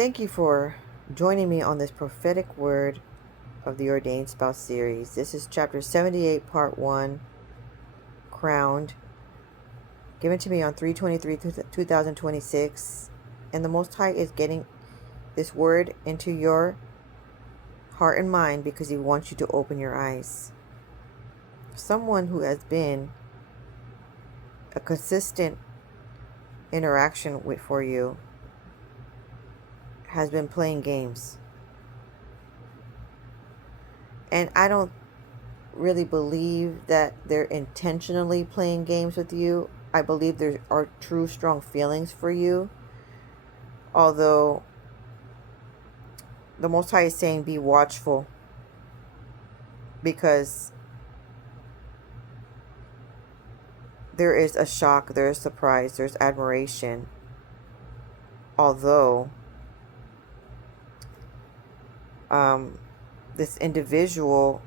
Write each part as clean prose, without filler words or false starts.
Thank you for joining me on this prophetic word of the Ordained Spouse series. This is chapter 78, part 1, Crowned, given to me on 3/23/2026. And the Most High is getting this word into your heart and mind because He wants you to open your eyes. Someone who has been a consistent interaction for you has been playing games. And I don't really believe that they're intentionally playing games with you. I believe there are true strong feelings for you. Although the Most High is saying be watchful, because there is a shock, there's surprise, there's admiration. Although this individual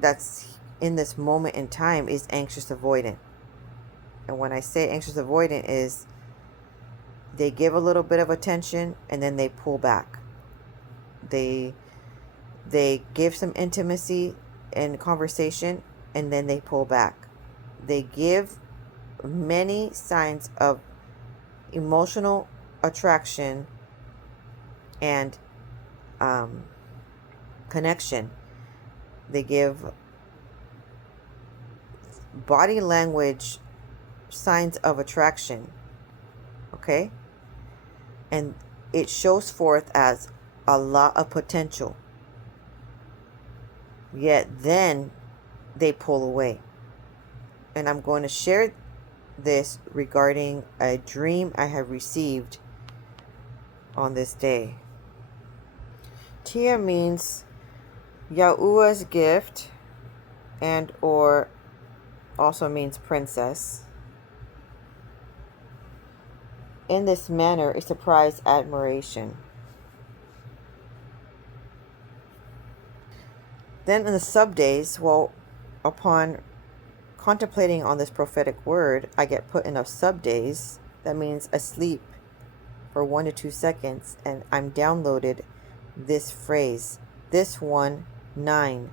that's in this moment in time is anxious avoidant. And when I say anxious avoidant, is they give a little bit of attention and then they pull back. They give some intimacy and conversation and then they pull back. They give many signs of emotional attraction and connection. They give body language signs of attraction, okay? And it shows forth as a lot of potential. Yet then they pull away. And I'm going to share this regarding a dream I have received on this day. Tia means Yahuwah's gift, and or also means princess. In this manner, a surprise admiration. Then in the sub-days, well, upon contemplating on this prophetic word, I get put in a sub-days. That means asleep for 1 to 2 seconds, and I'm downloaded this phrase, this one, 9.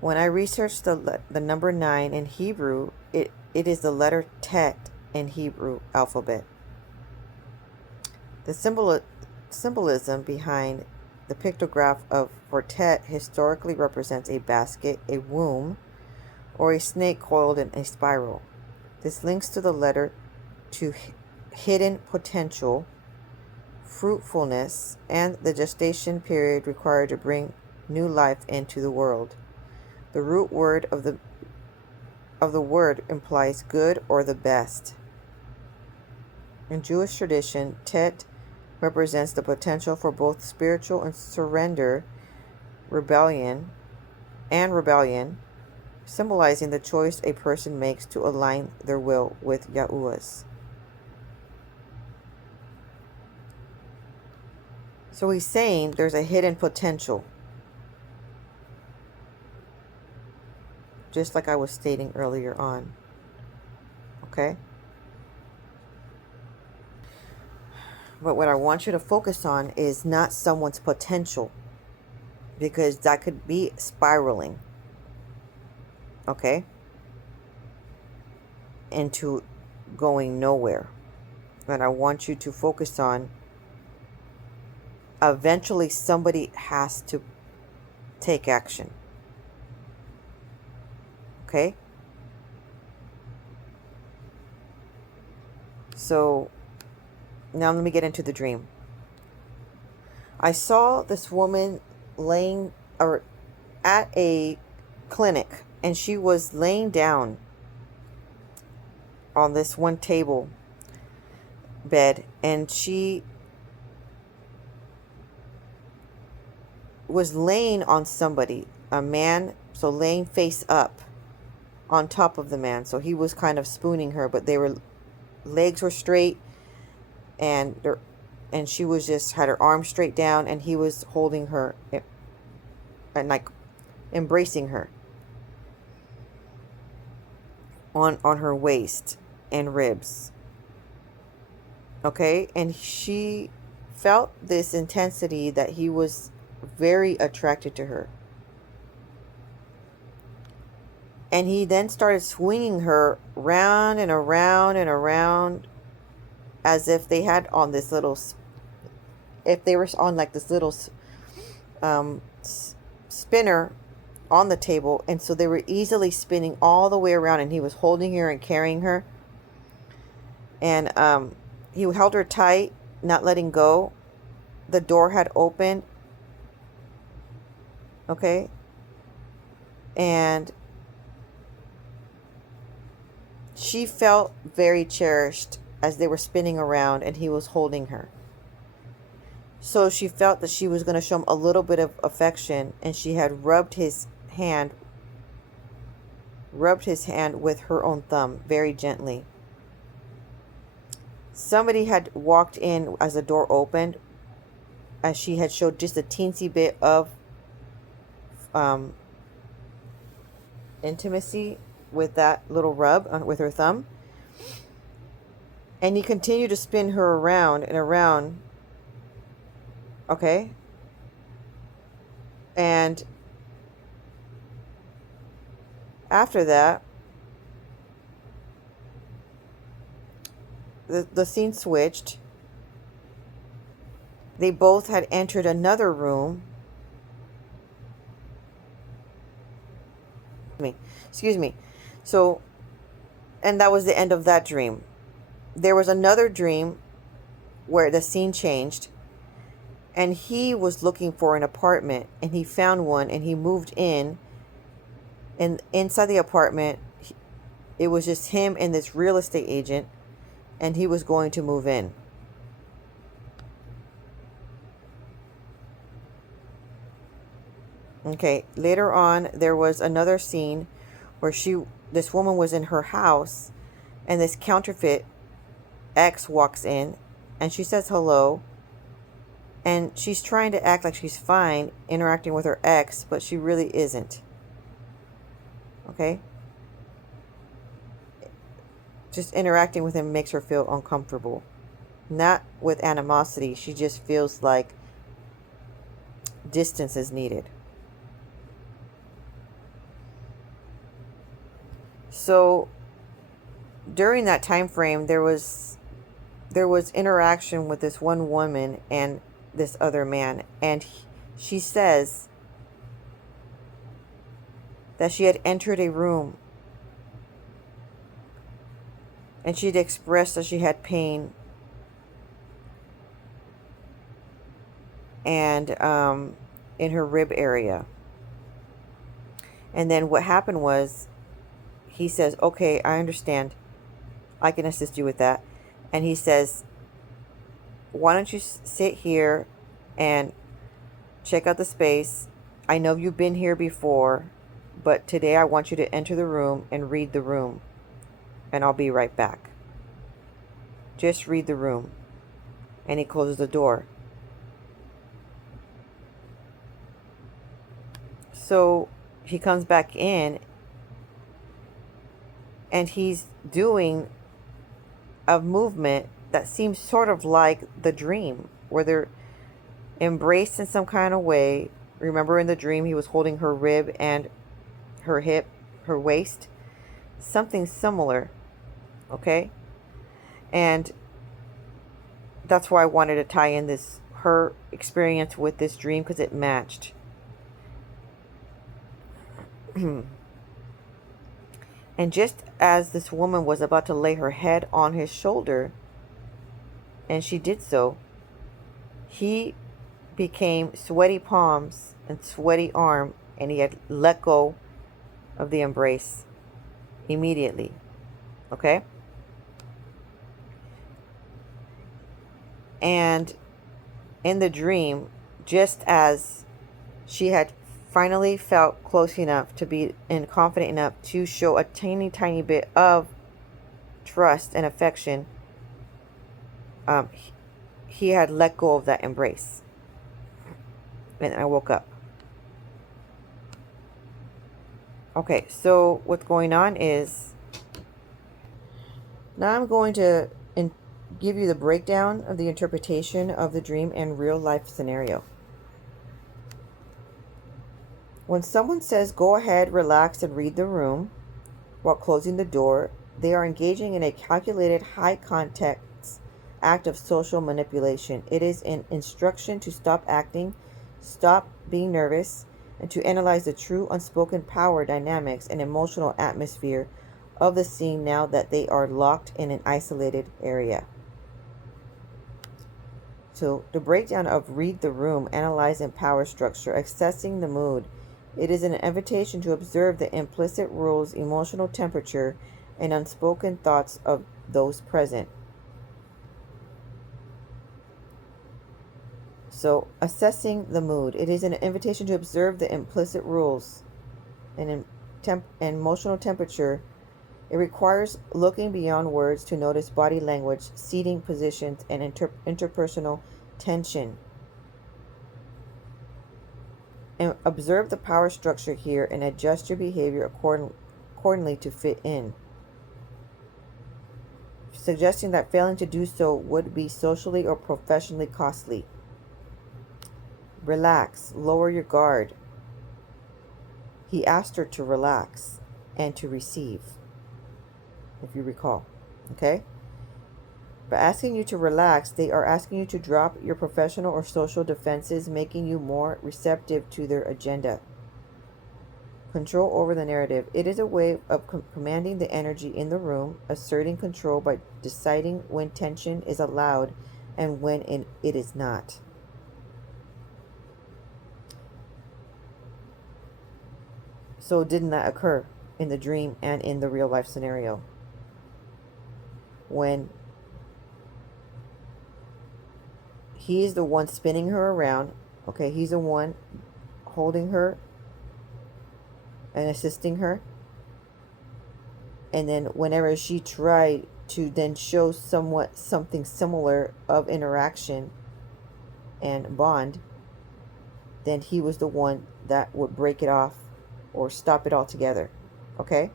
When I researched the number 9 in Hebrew, it is the letter Tet in Hebrew alphabet. The symbolism behind the pictograph for Tet historically represents a basket, a womb, or a snake coiled in a spiral. This links to the letter to hidden potential, fruitfulness, and the gestation period required to bring new life into the world. The root word of the word implies good or the best. In Jewish tradition, Tet represents the potential for both spiritual and surrender, rebellion, symbolizing the choice a person makes to align their will with Yahuwah's. So he's saying there's a hidden potential, just like I was stating earlier on. Okay? But what I want you to focus on is not someone's potential, because that could be spiraling, okay, into going nowhere. And I want you to focus on eventually somebody has to take action. Okay? So now let me get into the dream. I saw this woman laying at a clinic, and she was laying down on this one table bed, and she was laying on somebody, a man, so laying face up on top of the man. So he was kind of spooning her, but legs were straight, and she was just had her arms straight down, and he was holding her and like embracing her on her waist and ribs. Okay, and she felt this intensity that he was very attracted to her. And he then started swinging her round and around and around, as if they had on this little, if they were on like this little um, spinner on the table. And so they were easily spinning all the way around, and he was holding her and carrying her. And he held her tight, not letting go. The door had opened. Okay. And she felt very cherished as they were spinning around and he was holding her. So she felt that she was going to show him a little bit of affection, and she had rubbed his hand with her own thumb very gently. Somebody had walked in as the door opened, as she had showed just a teensy bit of intimacy with that little rub with her thumb. And he continued to spin her around and around. Okay. And after that, the scene switched. They both had entered another room. Excuse me. So, and that was the end of that dream. There was another dream where the scene changed, and he was looking for an apartment, and he found one, and he moved in. And inside the apartment, it was just him and this real estate agent, and he was going to move in. Okay, later on, there was another scene where this woman was in her house, and this counterfeit ex walks in, and she says hello, and she's trying to act like she's fine interacting with her ex, but she really isn't. Okay? Just interacting with him makes her feel uncomfortable. Not with animosity, she just feels like distance is needed. So during that time frame, there was interaction with this one woman and this other man, and she says that she had entered a room, and she'd expressed that she had pain, and in her rib area. And then what happened was, he says, okay, I understand, I can assist you with that. And he says, why don't you sit here and check out the space? I know you've been here before, but today I want you to enter the room and read the room, and I'll be right back. Just read the room. And he closes the door. So he comes back in, and he's doing a movement that seems sort of like the dream, where they're embraced in some kind of way. Remember, in the dream, he was holding her rib and her hip, her waist. Something similar. Okay? And that's why I wanted to tie in her experience with this dream, because it matched. And just as this woman was about to lay her head on his shoulder, and she did so, he became sweaty palms and sweaty arm, and he had let go of the embrace immediately. Okay? And in the dream, just as she had finally felt close enough to be and confident enough to show a tiny, tiny bit of trust and affection, he had let go of that embrace. And I woke up. Okay, so what's going on is, now I'm going to give you the breakdown of the interpretation of the dream and real life scenario. When someone says, go ahead, relax, and read the room while closing the door, they are engaging in a calculated, high context act of social manipulation. It is an instruction to stop acting, stop being nervous, and to analyze the true unspoken power dynamics and emotional atmosphere of the scene now that they are locked in an isolated area. So, the breakdown of read the room, analyzing power structure, assessing the mood. It is an invitation to observe the implicit rules, emotional temperature, and unspoken thoughts of those present. So, assessing the mood. It is an invitation to observe the implicit rules and emotional temperature. It requires looking beyond words to notice body language, seating positions, and interpersonal tension. And observe the power structure here and adjust your behavior accordingly to fit in. Suggesting that failing to do so would be socially or professionally costly. Relax, lower your guard. He asked her to relax and to receive, if you recall. Okay? By asking you to relax, they are asking you to drop your professional or social defenses, making you more receptive to their agenda. Control over the narrative. It is a way of commanding the energy in the room, asserting control by deciding when tension is allowed and when it is not. So didn't that occur in the dream and in the real life scenario? When he's the one spinning her around, okay, he's the one holding her and assisting her. And then whenever she tried to then show something similar of interaction and bond, then he was the one that would break it off or stop it altogether. Okay?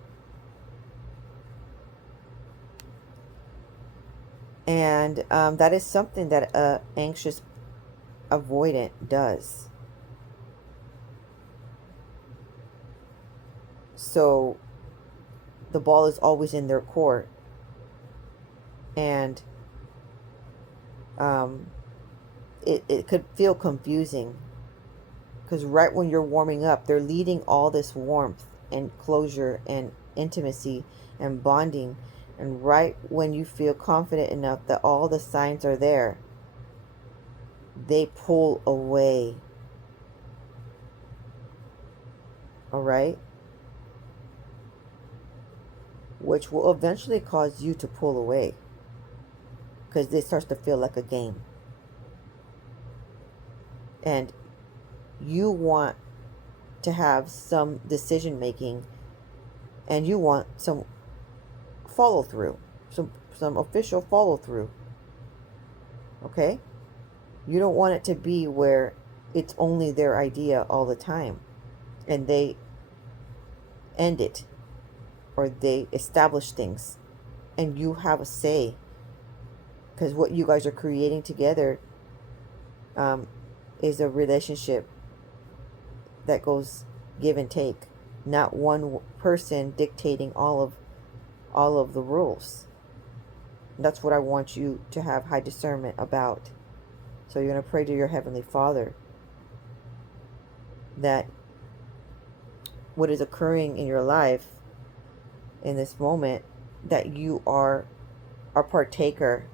And that is something that an anxious avoidant does. So the ball is always in their court. And it could feel confusing. Because right when you're warming up, they're leading all this warmth and closure and intimacy and bonding. And right when you feel confident enough that all the signs are there, they pull away. All right? Which will eventually cause you to pull away. Because this starts to feel like a game. And you want to have some decision making, and you want some follow through, some official follow through. Okay? You don't want it to be where it's only their idea all the time and they end it or they establish things and you have a say, because what you guys are creating together is a relationship that goes give and take, not one person dictating all of the rules. That's what I want you to have high discernment about. So you're going to pray to your Heavenly Father that what is occurring in your life in this moment, that you are a partaker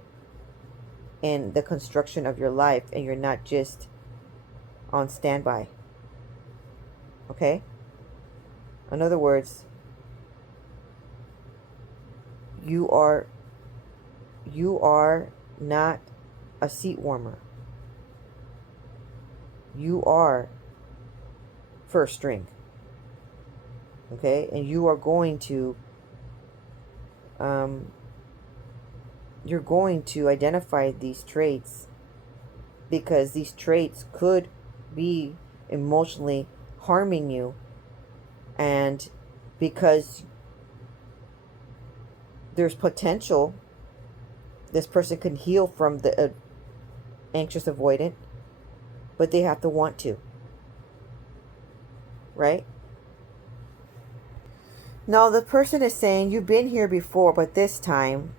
in the construction of your life and you're not just on standby. Okay? In other words, you are not a seat warmer. You are first string. Okay? And you are going to identify these traits, because these traits could be emotionally harming you, and because there's potential This person can heal from the anxious avoidant, but they have to want to, right? Now, the person is saying, you've been here before, but this time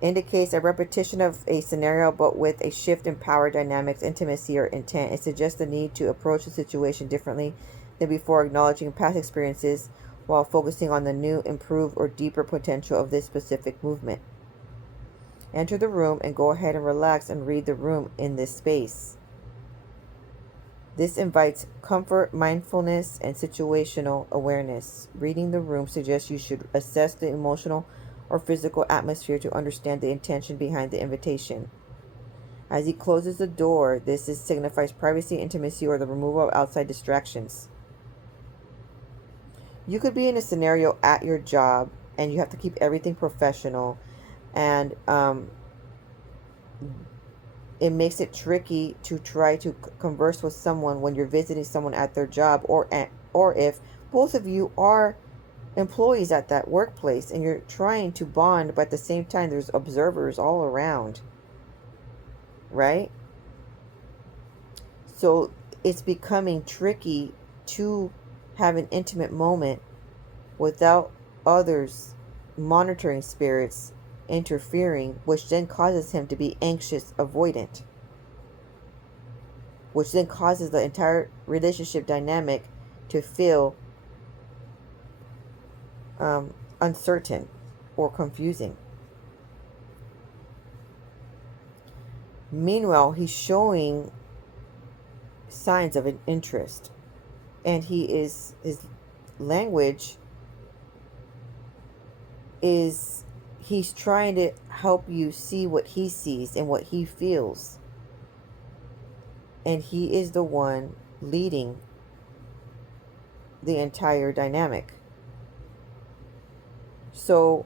indicates a repetition of a scenario, but with a shift in power dynamics, intimacy, or intent. It suggests the need to approach the situation differently than before, acknowledging past experiences while focusing on the new, improved, or deeper potential of this specific movement. Enter the room and go ahead and relax and read the room in this space. This invites comfort, mindfulness, and situational awareness. Reading the room suggests you should assess the emotional or physical atmosphere to understand the intention behind the invitation. As he closes the door, signifies privacy, intimacy, or the removal of outside distractions. You could be in a scenario at your job and you have to keep everything professional, and it makes it tricky to try to converse with someone when you're visiting someone at their job, or if both of you are employees at that workplace and you're trying to bond, but at the same time there's observers all around, right? So it's becoming tricky to have an intimate moment without others, monitoring spirits, interfering, which then causes him to be anxious avoidant, which then causes the entire relationship dynamic to feel uncertain or confusing. Meanwhile, he's showing signs of an interest, and his language is, he's trying to help you see what he sees and what he feels, and he is the one leading the entire dynamic. So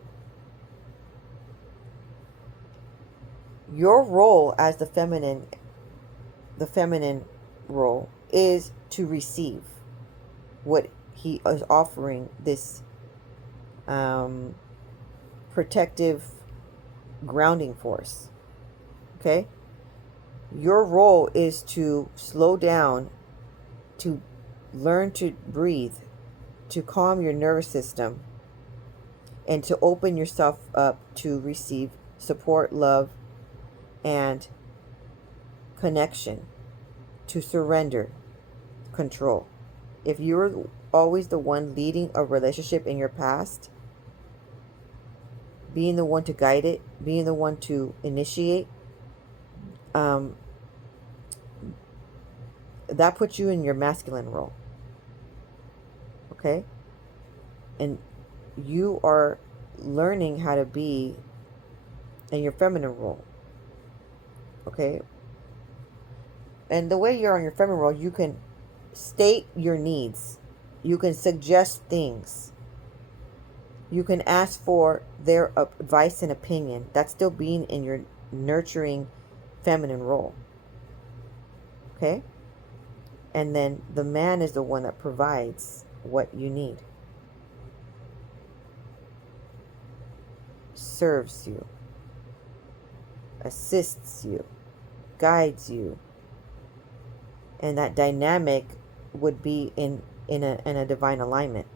your role as the feminine role is to receive what he is offering, this protective grounding force. Okay? Your role is to slow down, to learn to breathe, to calm your nervous system, and to open yourself up to receive support, love, and connection, to surrender control. If you're always the one leading a relationship in your past, being the one to guide it, being the one to initiate, that puts you in your masculine role. Okay? And you are learning how to be in your feminine role. Okay? And the way you're on your feminine role, you can state your needs. You can suggest things. You can ask for their advice and opinion. That's still being in your nurturing feminine role. Okay? And then the man is the one that provides what you need. Serves you. Assists you. Guides you. And that dynamic would be in a divine alignment.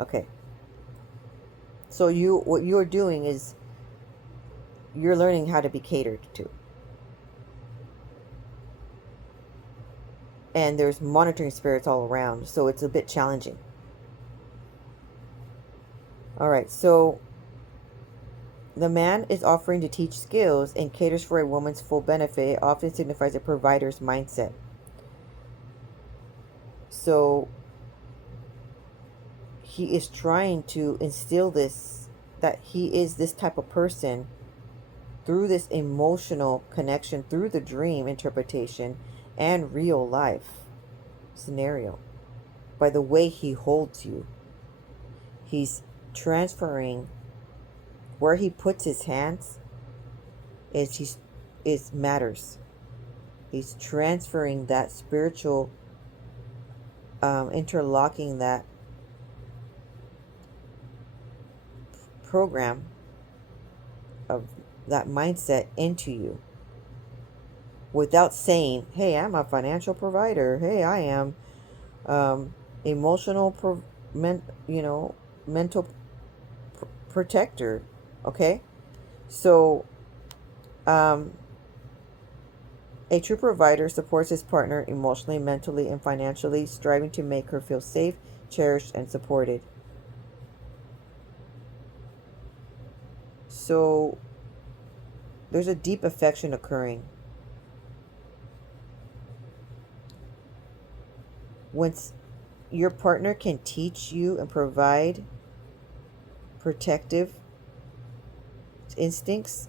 Okay. So what you're doing is you're learning how to be catered to. And there's monitoring spirits all around, so it's a bit challenging. All right, so the man is offering to teach skills and caters for a woman's full benefit. It often signifies a provider's mindset. So he is trying to instill this, that he is this type of person through this emotional connection, through the dream interpretation and real life scenario. By the way he holds you, he's transferring where he puts his hands is matters. He's transferring that spiritual interlocking, that program of that mindset into you without saying, hey, I'm a financial provider. Hey, I am emotional, mental protector. Okay. So, a true provider supports his partner emotionally, mentally, and financially, striving to make her feel safe, cherished, and supported. So, there's a deep affection occurring. Once your partner can teach you and provide protective instincts,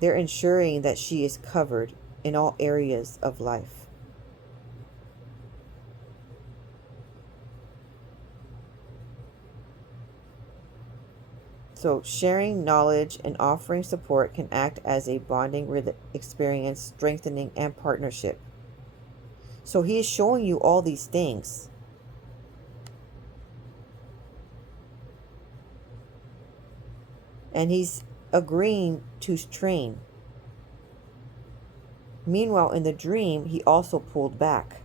they're ensuring that she is covered in all areas of life. So, sharing knowledge and offering support can act as a bonding experience, strengthening, and partnership. So, he is showing you all these things. And he's agreeing to train. Meanwhile, in the dream, he also pulled back.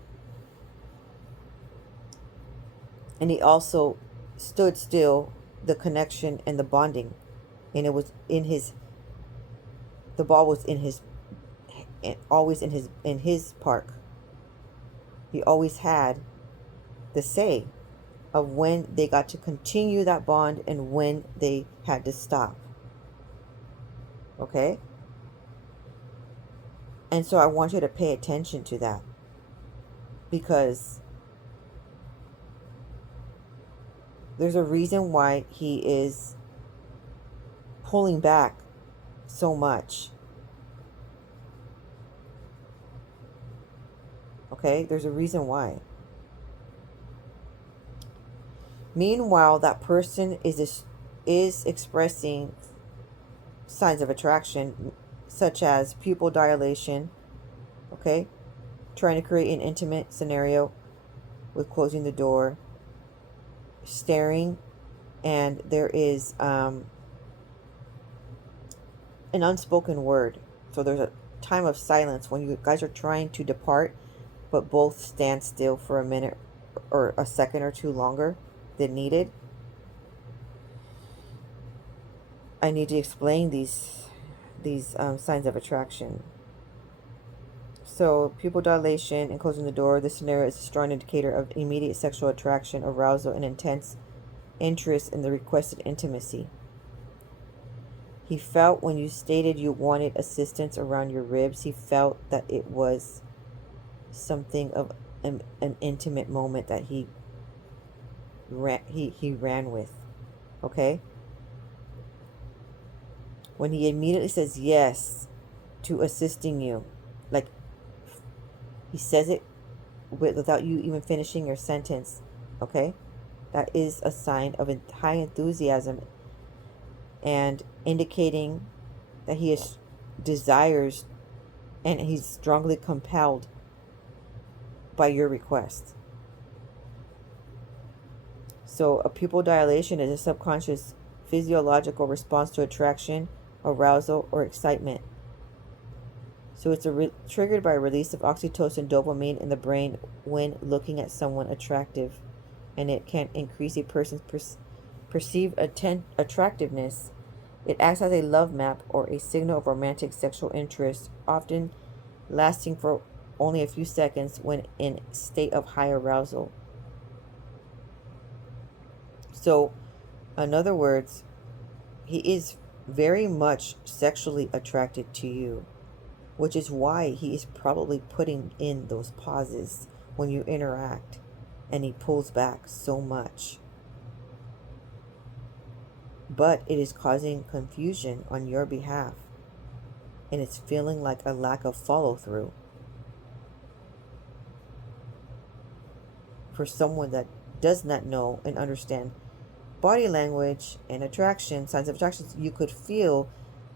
And he also stood still, the connection and the bonding. And it was in his, the ball was in his, always in his park. He always had the say of when they got to continue that bond and when they had to stop. Okay? And so I want you to pay attention to that, because there's a reason why he is pulling back so much. Okay? There's a reason why. Meanwhile, that person is expressing signs of attraction, such as pupil dilation, okay? Trying to create an intimate scenario with closing the door, staring, and there is an unspoken word. So there's a time of silence when you guys are trying to depart, but both stand still for a minute or a second or two longer than needed. I need to explain these signs of attraction. So, pupil dilation and closing the door. This scenario is a strong indicator of immediate sexual attraction, arousal, and intense interest in the requested intimacy. He felt when you stated you wanted assistance around your ribs, he felt that it was something of an intimate moment that he ran with. Okay? When he immediately says yes to assisting you, like he says it without you even finishing your sentence, okay? That is a sign of a high enthusiasm and indicating that he is desires and he's strongly compelled by your request. So a pupil dilation is a subconscious physiological response to attraction, arousal, or excitement. So it's triggered by a release of oxytocin, dopamine in the brain when looking at someone attractive, and it can increase a person's perceived attractiveness. It acts as a love map or a signal of romantic sexual interest, often lasting for only a few seconds when in state of high arousal. So, in other words, he is very much sexually attracted to you, which is why he is probably putting in those pauses when you interact and he pulls back so much. But it is causing confusion on your behalf, and it's feeling like a lack of follow through for someone that does not know and understand body language and attraction, signs of attraction. You could feel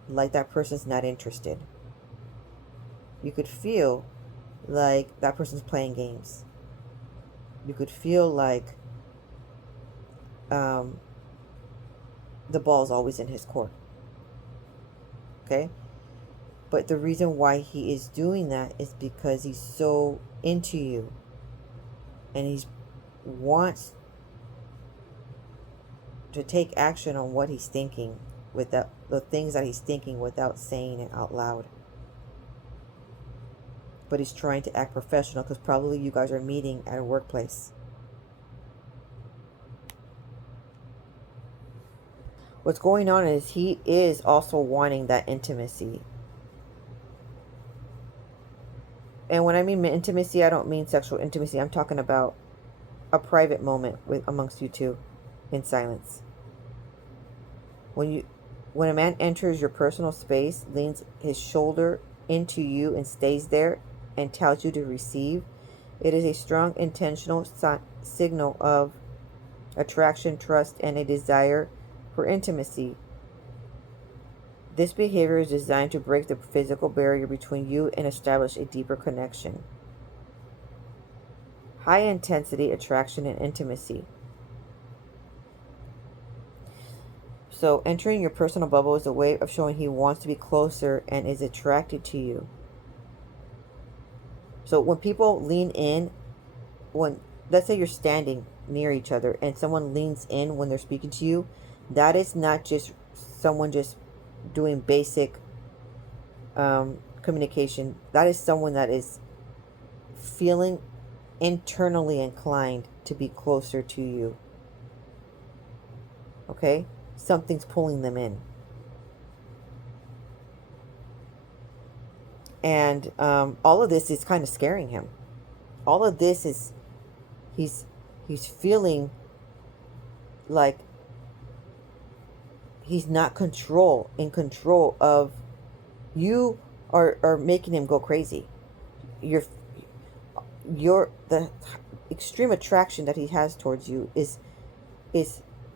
like that person's not interested. You could feel like that person's playing games. You could feel like the ball's always in his court. Okay? But the reason why he is doing that is because he's so into you, and he wants to take action on what he's thinking, without the things that he's thinking, without saying it out loud. But he's trying to act professional because probably you guys are meeting at a workplace. What's going on is he is also wanting that intimacy. And when I mean intimacy, I don't mean sexual intimacy. I'm talking about a private moment amongst you two in silence. When a man enters your personal space, leans his shoulder into you and stays there and tells you to receive, it is a strong intentional signal of attraction, trust, and a desire for intimacy. This behavior is designed to break the physical barrier between you and establish a deeper connection. High intensity attraction and intimacy. So entering your personal bubble is a way of showing he wants to be closer and is attracted to you. So when people lean in, when, let's say you're standing near each other and someone leans in when they're speaking to you, that is not just someone just doing basic communication. That is someone that is feeling internally inclined to be closer to you. Okay? Something's pulling them in. And all of this is kind of scaring him. All of this is, he's feeling like he's not in control of you, are making him go crazy. You're the extreme attraction that he has towards you is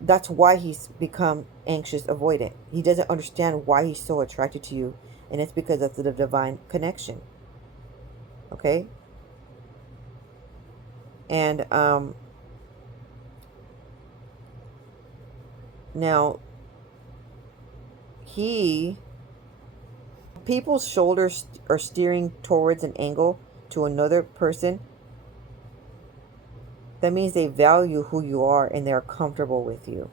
that's why he's become anxious avoidant. He doesn't understand why he's so attracted to you, and it's because of the divine connection. Okay? And now people's shoulders are steering towards an angle to another person. That means they value who you are and they're comfortable with you.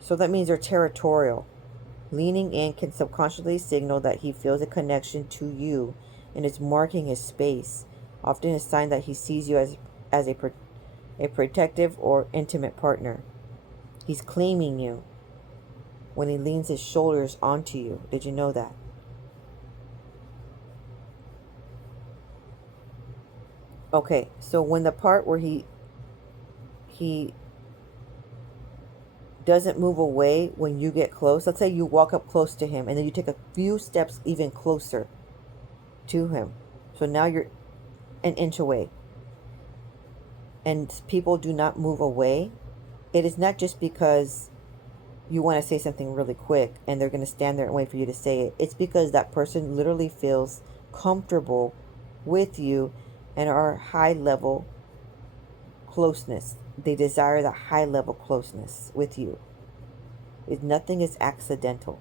So that means they're territorial. Leaning in can subconsciously signal that he feels a connection to you and is marking his space, often a sign that he sees you as a protective or intimate partner. He's claiming you when he leans his shoulders onto you. Did you know that? Okay, so when the part where he doesn't move away when you get close, let's say you walk up close to him and then you take a few steps even closer to him. So now you're an inch away. And people do not move away. It is not just because you want to say something really quick and they're going to stand there and wait for you to say it. It's because that person literally feels comfortable with you and are high level closeness. They desire the high level closeness with you. Nothing is accidental.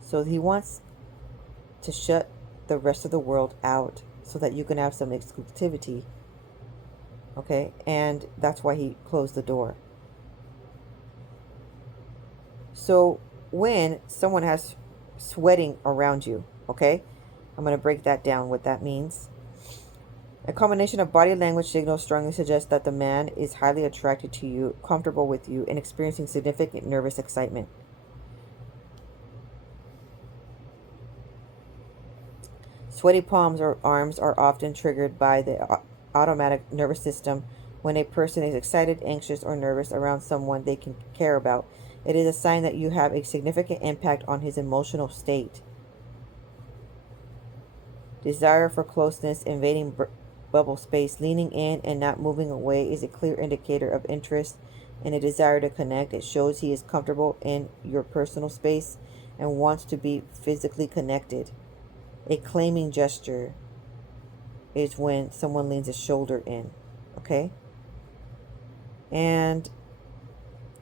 So he wants to shut the rest of the world out so that you can have some exclusivity. Okay? And that's why he closed the door. So when someone has sweating around you, okay? I'm going to break that down, what that means. A combination of body language signals strongly suggests that the man is highly attracted to you, comfortable with you, and experiencing significant nervous excitement. Sweaty palms or arms are often triggered by the automatic nervous system when a person is excited, anxious, or nervous around someone they can care about. It is a sign that you have a significant impact on his emotional state. Desire for closeness, invading bubble space, leaning in and not moving away is a clear indicator of interest and a desire to connect. It shows he is comfortable in your personal space and wants to be physically connected. A claiming gesture is when someone leans a shoulder in. Okay? and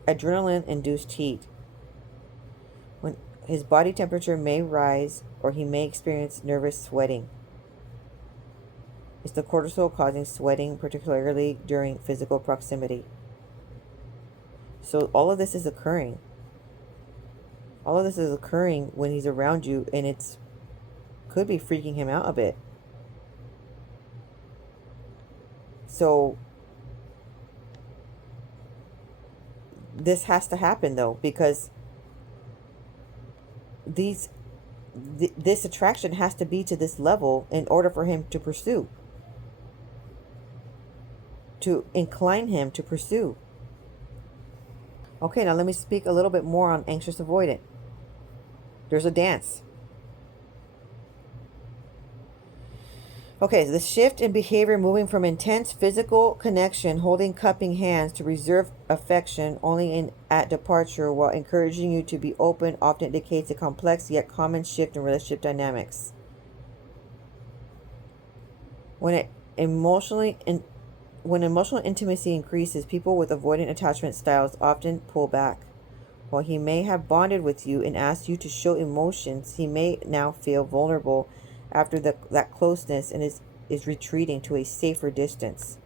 adrenaline-induced heat. When his body temperature may rise, or he may experience nervous sweating. It's the cortisol causing sweating, particularly during physical proximity. So all of this is occurring. All of this is occurring when he's around you, and it's could be freaking him out a bit. So this has to happen though, because this attraction has to be to this level in order for him to pursue, to incline him to pursue. Okay, now let me speak a little bit more on anxious avoidant. There's a dance. Okay, so the shift in behavior, moving from intense physical connection, holding cupping hands, to reserved affection only at departure, while encouraging you to be open, often indicates a complex yet common shift in relationship dynamics. When emotional intimacy increases, people with avoidant attachment styles often pull back. While he may have bonded with you and asked you to show emotions, he may now feel vulnerable after that closeness and is retreating to a safer distance.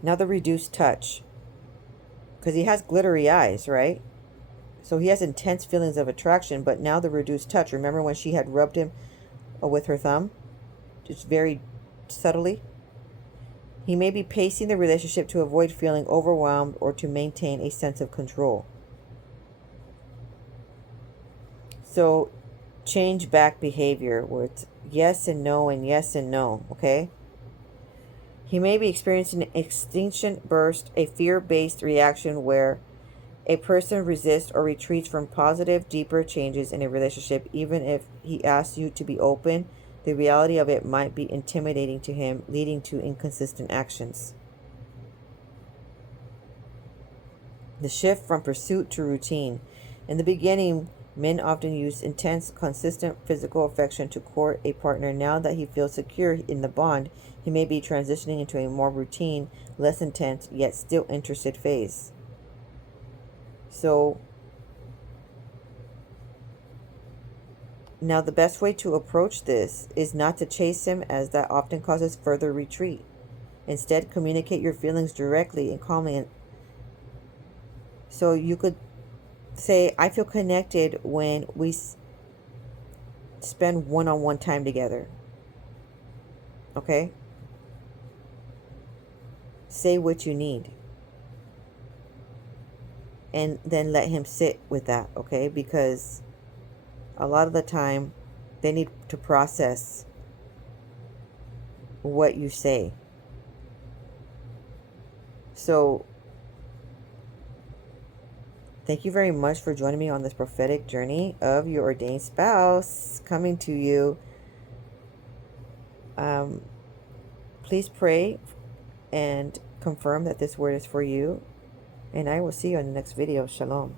Now the reduced touch. Because he has glittery eyes, right? So he has intense feelings of attraction, but now the reduced touch. Remember when she had rubbed him with her thumb? Just very subtly. He may be pacing the relationship to avoid feeling overwhelmed or to maintain a sense of control. So change back behavior, where it's yes and no and yes and no, okay? He may be experiencing an extinction burst, a fear-based reaction where a person resists or retreats from positive, deeper changes in a relationship, even if he asks you to be open. The reality of it might be intimidating to him, leading to inconsistent actions. The shift from pursuit to routine. In the beginning, men often use intense, consistent physical affection to court a partner. Now that he feels secure in the bond, he may be transitioning into a more routine, less intense, yet still interested phase. So now the best way to approach this is not to chase him, as that often causes further retreat. Instead, communicate your feelings directly and calmly. So you could say, I feel connected when we spend one-on-one time together. Okay? Say what you need. And then let him sit with that, okay? Because a lot of the time, they need to process what you say. So, thank you very much for joining me on this prophetic journey of your ordained spouse coming to you. Please pray and confirm that this word is for you. And I will see you in the next video. Shalom.